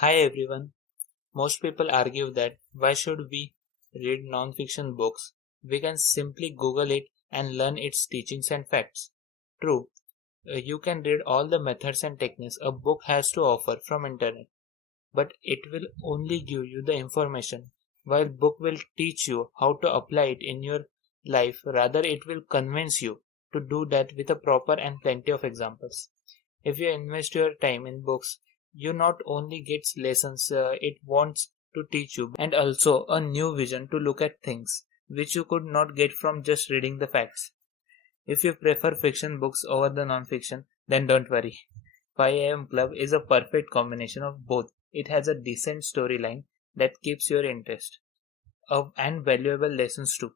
Hi everyone. Most people argue that why should we read non-fiction books? We can simply Google it and learn its teachings and facts. True, you can read all the methods and techniques a book has to offer from internet, but it will only give you the information, while book will teach you how to apply it in your life. Rather, it will convince you to do that with a proper and plenty of examples. If you invest your time in books, you not only get lessons it wants to teach you, and also a new vision to look at things, which you could not get from just reading the facts. If you prefer fiction books over the non-fiction, then don't worry. 5am Club is a perfect combination of both. It has a decent storyline that keeps your interest, and valuable lessons too.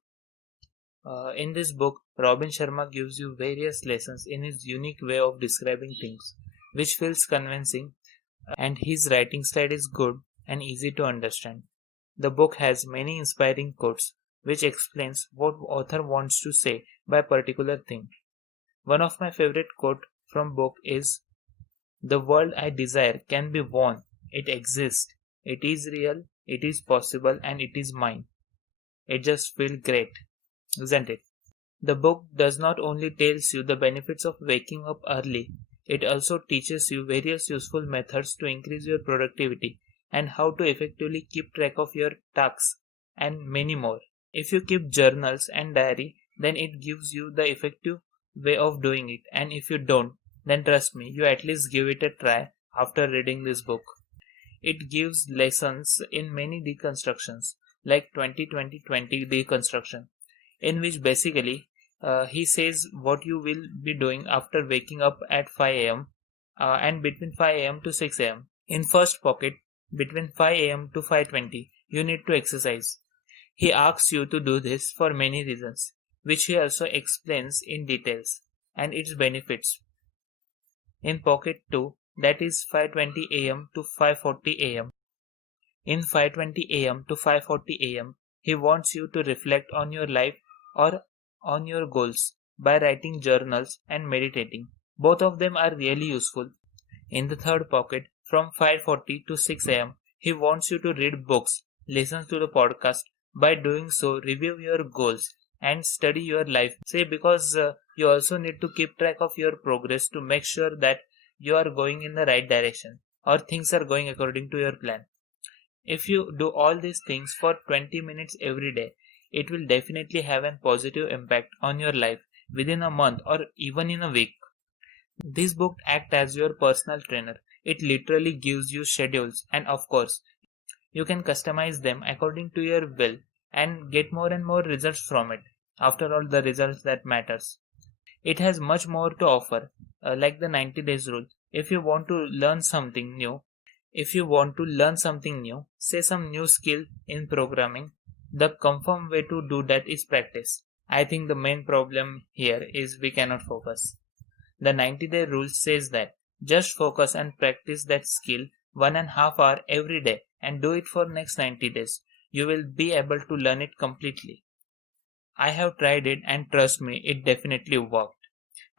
In this book, Robin Sharma gives you various lessons in his unique way of describing things, which feels convincing, and his writing style is good and easy to understand. The book has many inspiring quotes, which explains what author wants to say by a particular thing. One of my favorite quote from book is, "The world I desire can be won. It exists. It is real. It is possible, and it is mine." It just feels great, isn't it? The book does not only tells you the benefits of waking up early, it also teaches you various useful methods to increase your productivity and how to effectively keep track of your tasks and many more. If you keep journals and diary, then it gives you the effective way of doing it, and if you don't, then trust me, you at least give it a try after reading this book. It gives lessons in many deconstructions, like 20-20-20 deconstruction, in which basically he says what you will be doing after waking up at 5 am and between 5 am to 6 am. In first pocket, between 5 am to 5:20, you need to exercise. He asks you to do this for many reasons, which he also explains in details and its benefits. In pocket 2, that is 5:20 am to 5:40 am. In 5:20 am to 5:40 am, he wants you to reflect on your life or on your goals by writing journals and meditating. Both of them are really useful. In the third pocket, from 5:40 to 6 am, he wants you to read books, listen to the podcast. By doing so, review your goals and study your life. Say, because you also need to keep track of your progress to make sure that you are going in the right direction or things are going according to your plan. If you do all these things for 20 minutes every day, it will definitely have a positive impact on your life within a month or even in a week. This book acts as your personal trainer. It literally gives you schedules, and of course, you can customize them according to your will and get more and more results from it. After all, the results that matters. It has much more to offer, like the 90 days rule. If you want to learn something new, say some new skill in programming, the confirmed way to do that is practice. I think the main problem here is we cannot focus. The 90-day rule says that just focus and practice that skill 1.5 hours every day and do it for next 90 days. You will be able to learn it completely. I have tried it and trust me, it definitely worked.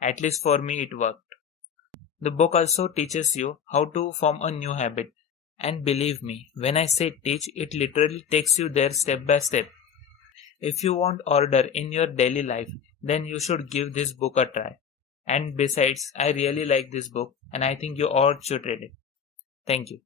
At least for me it worked. The book also teaches you how to form a new habit. And believe me, when I say teach, it literally takes you there step by step. If you want order in your daily life, then you should give this book a try. And besides, I really like this book and I think you all should read it. Thank you.